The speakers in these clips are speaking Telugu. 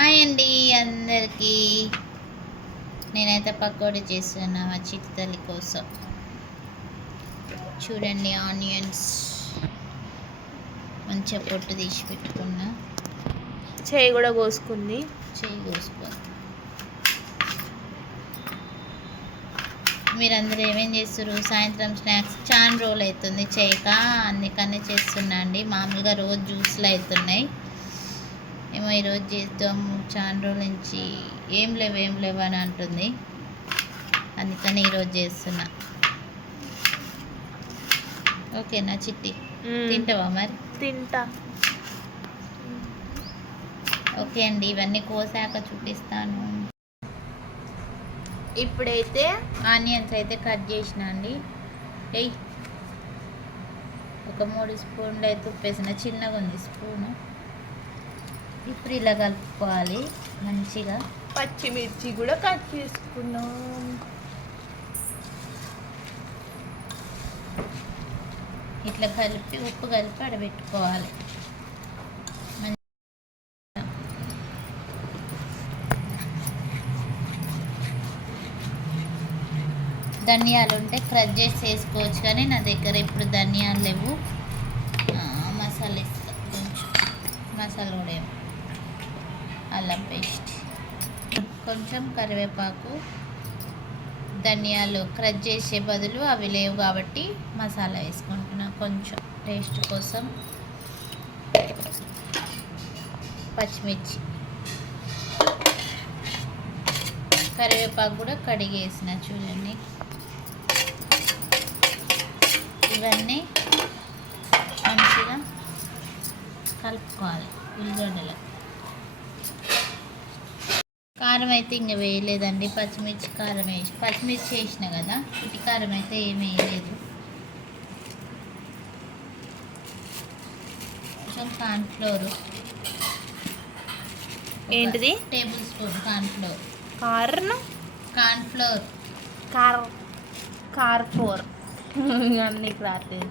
హాయ్ అండి అందరికీ. నేనైతే పకోడీ చేస్తున్నా మా చిట్టి తల్లి కోసం. చూడండి ఆనియన్స్. మంచిగా పొట్టు తీసి పెట్టుకున్నా. చేయి కూడా కోసుకుంది చేయి కోసుకో మీరందరూ ఏమేం చేస్తారు సాయంత్రం స్నాక్స్ చాలా రోజులు అవుతుంది చేయక. అందుకనే చేస్తున్నా అండి. మామూలుగా రోజు జ్యూస్లు అవుతున్నాయి. ఏమో ఈరోజు చేద్దాం చాలా రోజుల నుంచి ఏం లేవు ఏం లేవు అని అంటుంది. అందుకని ఈరోజు చేస్తున్నా. ఓకేనా చిట్టి? తింటావా మరి? తింటా. ఓకే అండి ఇవన్నీ కోసాక చూపిస్తాను. ఇప్పుడైతే ఆనియన్స్ అయితే కట్ చేసిన అండి. ఎయ్ ఒక మూడు స్పూన్లు అయితే ఉప్పేసిన. చిన్నగా ఉంది స్పూను. ఇప్పుడు ఇలా కలుపుకోవాలి మంచిగా. పచ్చిమిర్చి కూడా కట్ చేసుకున్నాం. ఇట్లా కలిపి ఉప్పు కలిపి అడబెట్టుకోవాలి ధనియాలు ఉంటే క్రష్ చేసి వేసుకోవచ్చు కానీ నా దగ్గర ఇప్పుడు ధనియాలు లేవు. మసాలా ఇస్తా కొంచెం మసాలా కూడా ఏమో. అల్లం పేస్ట్. కొంచెం కరివేపాకు ధనియాలు క్రష్ చేసే బదులు అవి లేవు కాబట్టి మసాలా వేసుకుంటున్నా కొంచెం టేస్ట్ కోసం. పచ్చిమిర్చి. కరివేపాకు కూడా కడిగేసిన చూడండి. ఇవన్నీ మంచిగా కలుపుకోవాలి. ఉల్లిగడ్డలు. కారం అయితే ఇంక వేయలేదండి. పచ్చిమిర్చి కారం వేసి పచ్చిమిర్చి వేసిన కదా ఇటు కారం అయితే ఏమి వేయలేదు. కొంచెం కార్న్ఫ్లోర్. ఏంటిది? Tablespoon cornflour. కారణం కార్న్ఫ్లోర్. కార్. కార్ ఫోర్ అన్ని రాలేదు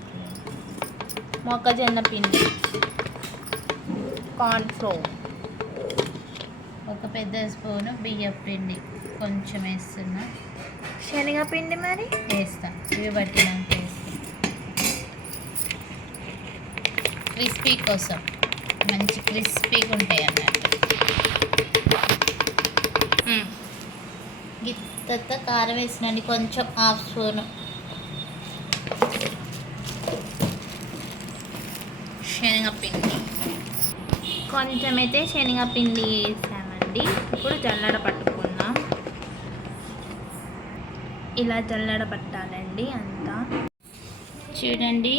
మొక్కజొన్న పిండి. కార్న్ ఫ్లోర్ ఒక పెద్ద స్పూను బియ్యం పిండి కొంచెం వేస్తున్నా. శనగపిండి మరి? వేస్తా. ఇవి పట్టినాక వేస్తా. క్రిస్పీ కోసం. మంచి క్రిస్పీగా ఉంటాయి అన్నట్టు గిత్త కారం వేసినండి. కొంచెం హాఫ్ స్పూను. శనగపిండి. కొంచెం అయితే శనగపిండి వేసామండి ఇప్పుడు జల్లడ పట్టుకుందాం. ఇలా జల్లడ పట్టాలండి అంతా. చూడండి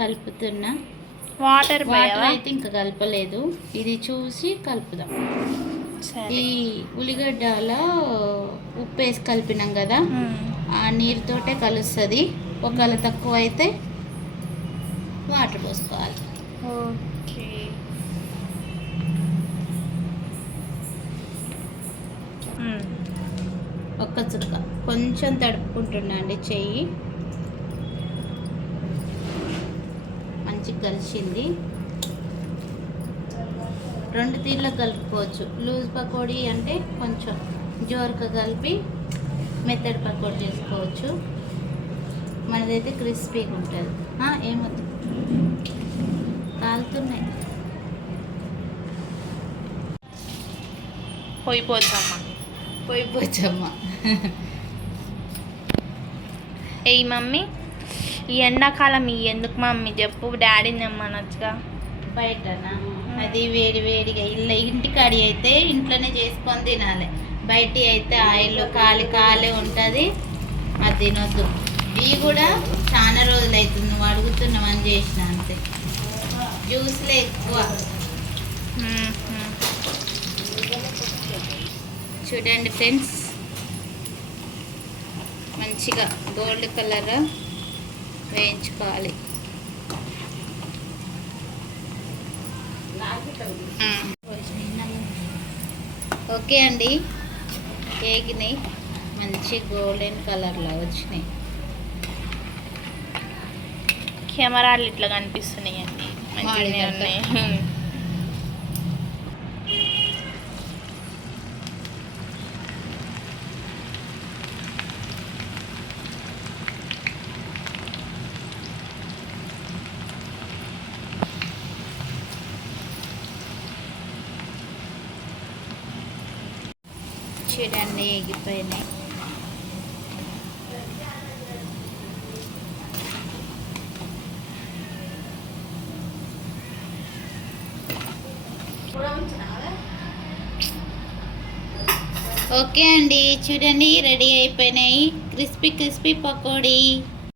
కలుపుతున్నా. వాటర్ వాటర్ అయితే ఇంకా కలపలేదు. ఇది చూసి కలుపుదాం. ఈ ఉల్లిగడ్డలో ఉప్పు వేసి కలిపినాం కదా. ఆ నీరుతోటే కలుస్తుంది. ఒకవేళ తక్కువ అయితే వాటర్ పోసుకోవాలి. ఓకే. ఒక్క చుక్క కొంచెం తడుపుకుంటున్నా అండి చెయ్యి. మంచిగా కలిసింది. రెండు తీర్ల కలుపుకోవచ్చు. లూజ్ పకోడీ అంటే కొంచెం జోరుగా కలిపి మెత్తడి పకోడీ చేసుకోవచ్చు. మనదైతే క్రిస్పీగా ఉంటుంది. ఏమవుతుంది కాలుతున్నాయి. కాలుతున్నాయి పోయిపోచ్చమ్మా ఏయ్ మమ్మీ ఈ ఎండాకాలం ఈ ఎందుకు మమ్మీ చెప్పు డాడీని తెమ్మనొచ్చుగా బయటనా? అది వేడి వేడిగా ఇల్లు ఇంటికాడి అయితే ఇంట్లోనే చేసుకొని తినాలి. బయట అయితే ఆయిల్ కాలి కాలే ఉంటుంది అది తినొద్దు. ఇవి కూడా చాలా రోజులు అవుతుంది నువ్వు అడుగుతున్నామని చేసిన అంతే. జ్యూస్లే ఎక్కువ. చూడండి ఫ్రెండ్స్. మంచిగా గోల్డ్ కలర్ వేయించుకోవాలి. ఓకే అండి. కేక్ని మంచి గోల్డెన్ కలర్లో వచ్చినాయి. కెమెరాలు ఇట్లా కనిపిస్తున్నాయండి. మంచిగానే వాడినట్టు. ఉన్నాయి చూడండి ఎగిపోయినాయి ఓకే అండి చూడండి రెడీ అయిపోయినాయి. Crispy crispy pakodi.